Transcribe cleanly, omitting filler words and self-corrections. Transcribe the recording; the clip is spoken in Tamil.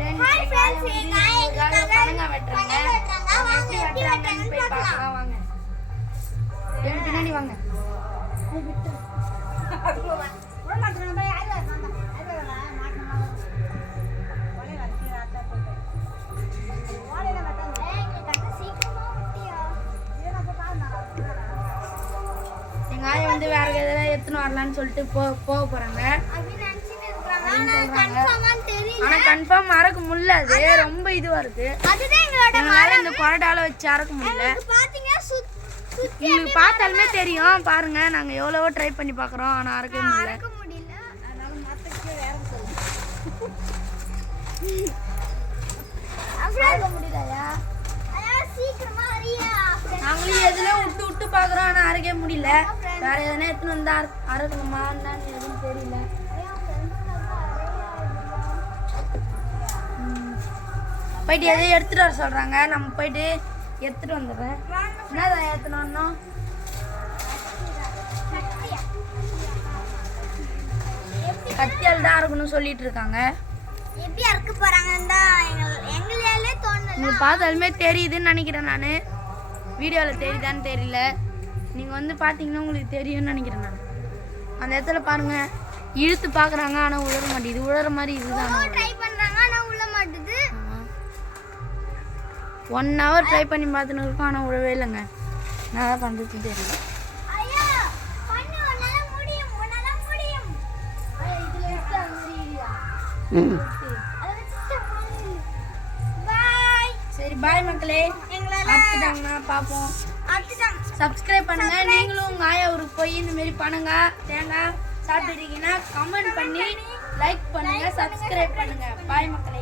ஃப்ரெண்ட்ஸ் பனங்க வெட்டுறாங்க. எப்படி வெட்டுறாங்கன்னு போய் பார்க்கலாம் வாங்க. என் பின்னாடி வாங்க. எங்க ஆயா வந்து வேற எதாவது எடுத்துன்னு வரலான்னு சொல்லிட்டு போக போறாங்க. ஆனா கன்ஃபார்ம் அறக்க முடியல. அது ரொம்ப இதுவா இருக்கு. எங்களால இந்த கொரடால வச்சு அறக்க முடியல. உங்களுக்கு பார்த்தாலுமே தெரியும். பாருங்க நாங்க எவ்வளவோ ட்ரை பண்ணி பாக்குறோம். ஆனா அறக்க முடியல. நாங்களும் எதுல விட்டு விட்டு பாக்குறோம். ஆனா அரைக்க முடியல. வேற எதனா எடுத்துன்னு வந்தா அரைக்கணுமா எதுவும் தெரியல. போயிட்டு எதையும் எடுத்துட்டு வர சொல்றாங்க. நம்ம போயிட்டு எடுத்துட்டு வந்துடுறேன். என்னதான் எடுத்துன்னு வரணும்? கத்தியால் தான் அறுக்கணும்னு சொல்லிட்டு இருக்காங்க. எப்படி அறுக்க போறாங்கன்னா எங்களாலே தோணல. உங்களுக்கு பார்த்தாலுமே தெரியுதுன்னு நினைக்கிறேன். நான் வீடியோவில் தெரியுதான்னு தெரியல. நீங்கள் வந்து பார்த்தீங்கன்னா உங்களுக்கு தெரியும்னு நினைக்கிறேன். நான் அந்த இடத்துல பாருங்க இழுத்து பார்க்குறாங்க. ஆனால் உழற மாட்டேங்குது. உழற மாதிரி இதுதான். ட்ரை பண்றாங்க ஆனால் உள்ள மாட்டுது. 1 hour ட்ரை பண்ணி பார்த்துன்னு இருக்கோம். ஆனால் உழவே இல்லைங்க. நான் தான் பண்ணுறதுன்னு தெரியல. சரி பாய் மக்களே. அத்துட்டாங்கன்னா பார்ப்போம். சப்ஸ்கிரைப் பண்ணுங்க. நீங்களும் உங்க ஆயா ஊருக்கு போய் இந்த மாதிரி பண்ணுங்க. தேங்காய் சாப்பிட்டுருக்கீங்கன்னா கமெண்ட் பண்ணி லைக் பண்ணுங்க. சப்ஸ்கிரைப் பண்ணுங்க. பாய் மக்களே.